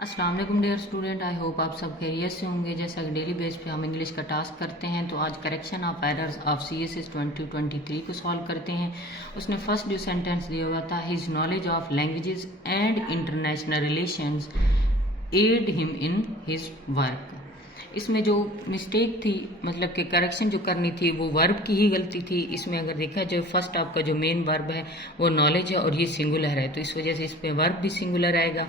अस्सलाम वालेकुम dear student, I hope आप सब खैरियत से होंगे। जैसा कि डेली बेस पे हम इंग्लिश का टास्क करते हैं, तो आज correction of errors of CSS 2023 को सॉल्व करते हैं। उसने फर्स्ट जो सेंटेंस दिया हुआ था, his knowledge of languages and international relations aid him in his work. इसमें जो मिस्टेक थी, मतलब कि करेक्शन जो करनी थी, वो वर्ब की ही गलती थी। इसमें अगर देखा जाए, फर्स्ट आपका जो मेन वर्ब है वो नॉलेज है और ये सिंगुलर है, तो इस वजह से इसमें वर्ब भी सिंगुलर आएगा।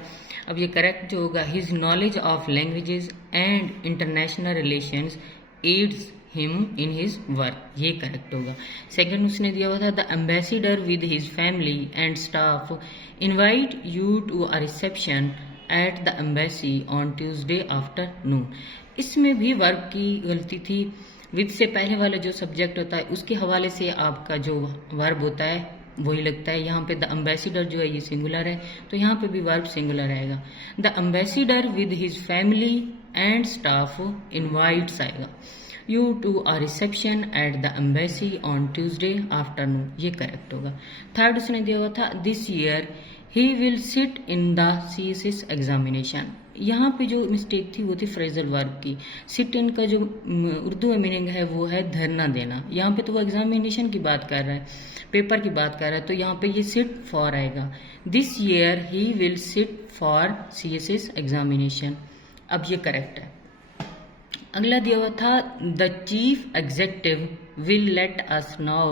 अब ये करेक्ट जो होगा, his knowledge of languages and international relations aids him in his work, ये करेक्ट होगा। सेकंड उसने दिया हुआ था, the ambassador with his family and staff invite you to a reception at the embassy on Tuesday afternoon. इसमें भी verb की गलती थी। विद से पहले वाला जो सब्जेक्ट होता है उसके हवाले से आपका जो वर्ब होता है वही लगता है। यहाँ पे द एम्बेसडर जो है ये सिंगुलर है, तो यहाँ पे भी वर्ब सिंगुलर आएगा। The ambassador with his family and staff invites आएगा you to a reception at the embassy on Tuesday afternoon, ये करेक्ट होगा। थर्ड उसने दिया हुआ था, this year he will sit in the CSS examination. यहाँ पे जो मिस्टेक थी वो थी फ्रेजल वर्ब की। सिट इन का जो उर्दू में मीनिंग है वो है धरना देना। यहाँ पे तो वो एग्जामिनेशन की बात कर रहा है, पेपर की बात कर रहा है, तो यहाँ पे ये सिट फॉर आएगा। This year he will sit for CSS examination, अब ये करेक्ट है। अगला दिया हुआ था, the chief executive will let us know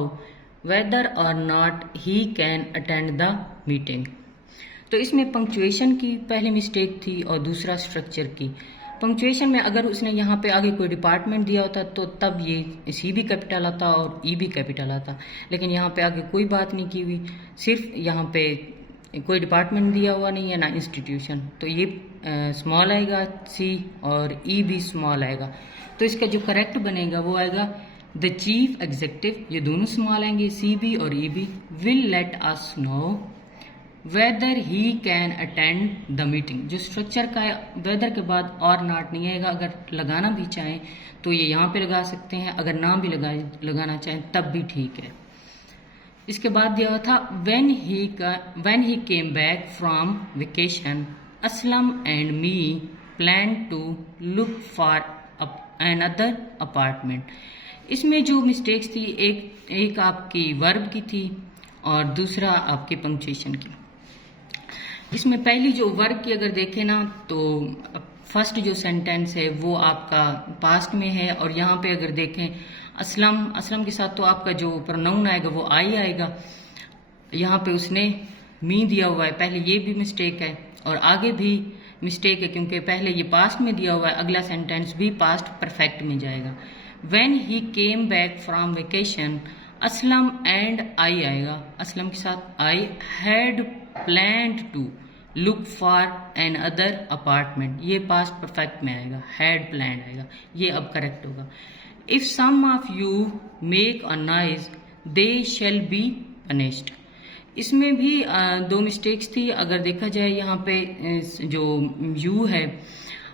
whether or not he can attend the meeting. तो इसमें पंक्चुएशन की पहली मिस्टेक थी और दूसरा स्ट्रक्चर की। पंक्चुएशन में अगर उसने यहाँ पे आगे कोई डिपार्टमेंट दिया होता तो तब ये सी भी कैपिटल आता और ई भी कैपिटल आता, लेकिन यहाँ पे आगे कोई बात नहीं की हुई, सिर्फ यहाँ पे कोई डिपार्टमेंट दिया हुआ नहीं है ना इंस्टीट्यूशन, तो ये स्मॉल आएगा सी और ई भी स्मॉल आएगा। तो इसका जो करेक्ट बनेगा वो आएगा द चीफ एग्जेक्टिव, ये दोनों स्मॉल आएंगे, सी बी और E B, will let us know whether he can attend the meeting. जो स्ट्रक्चर का है, वेदर के बाद और नॉट नहीं आएगा। अगर लगाना भी चाहें तो ये यहाँ पे लगा सकते हैं, अगर ना भी लगाना चाहें तब भी ठीक है। इसके बाद दिया हुआ था, when he came back from vacation Aslam and me plan to look for another apartment. इसमें जो मिस्टेक्स थी, एक आपकी वर्ब की थी और दूसरा आपके पंक्चुएशन की। इसमें पहली जो वर्ब की अगर देखें ना, तो फर्स्ट जो सेंटेंस है वो आपका पास्ट में है, और यहाँ पे अगर देखें असलम के साथ तो आपका जो प्रोनाउन आएगा वो आई आएगा। यहाँ पे उसने मी दिया हुआ है, पहले ये भी मिस्टेक है और आगे भी मिस्टेक है, क्योंकि पहले ये पास्ट में दिया हुआ है, अगला सेंटेंस भी पास्ट परफेक्ट में जाएगा। When he came back from vacation Aslam and I आएगा, असलम के साथ I had planned to look for another apartment, ये पास्ट परफेक्ट में आएगा, हैड प्लान्ड आएगा, ये अब करेक्ट होगा। If some of you make a noise they shall be punished. इसमें भी दो मिस्टेक्स थी। अगर देखा जाए यहाँ पे जो यू है,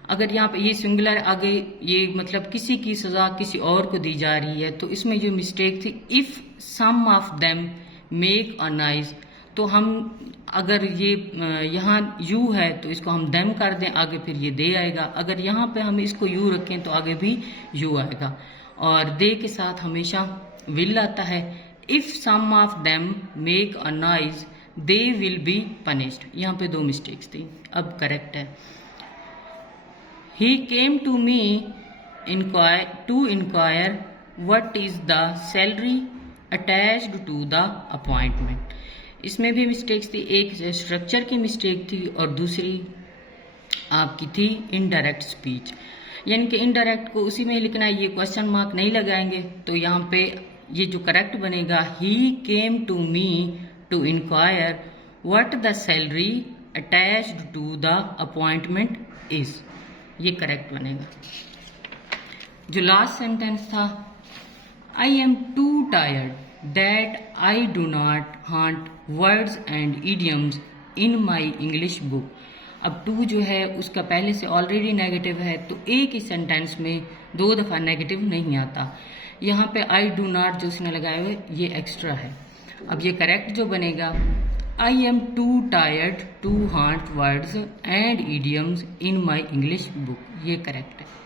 अगर यहाँ पे ये सिंगुलर आगे, ये मतलब किसी की सजा किसी और को दी जा रही है, तो इसमें जो मिस्टेक थी, if some of them make a noise, तो हम अगर ये यहाँ यू है तो इसको हम देम कर दें, आगे फिर ये दे आएगा। अगर यहाँ पे हम इसको यू रखें तो आगे भी यू आएगा, और दे के साथ हमेशा विल आता है। If some of them make a noise they will be punished, यहाँ पे दो मिस्टेक्स थी, अब करेक्ट है। He came to me to inquire what is the salary attached to the appointment. इसमें भी मिस्टेक्स थी, एक स्ट्रक्चर की मिस्टेक थी और दूसरी आपकी थी इनडायरेक्ट स्पीच, यानी कि इनडायरेक्ट को उसी में लिखना है, ये क्वेश्चन मार्क नहीं लगाएंगे। तो यहाँ पे ये जो करेक्ट बनेगा, he came to me to inquire what the salary attached to the appointment is, ये करेक्ट बनेगा। जो लास्ट सेंटेंस था, आई am too tired that I do not haunt words and idioms in my English book. अब to जो है उसका पहले से ऑलरेडी नेगेटिव है, तो एक ही सेंटेंस में दो दफा नेगेटिव नहीं आता। यहाँ पे आई डू नॉट जो उसने लगाया हुआ है ये एक्स्ट्रा है। अब ये करेक्ट जो बनेगा, I am too tired to hunt words and idioms in my English book, ये करेक्ट है।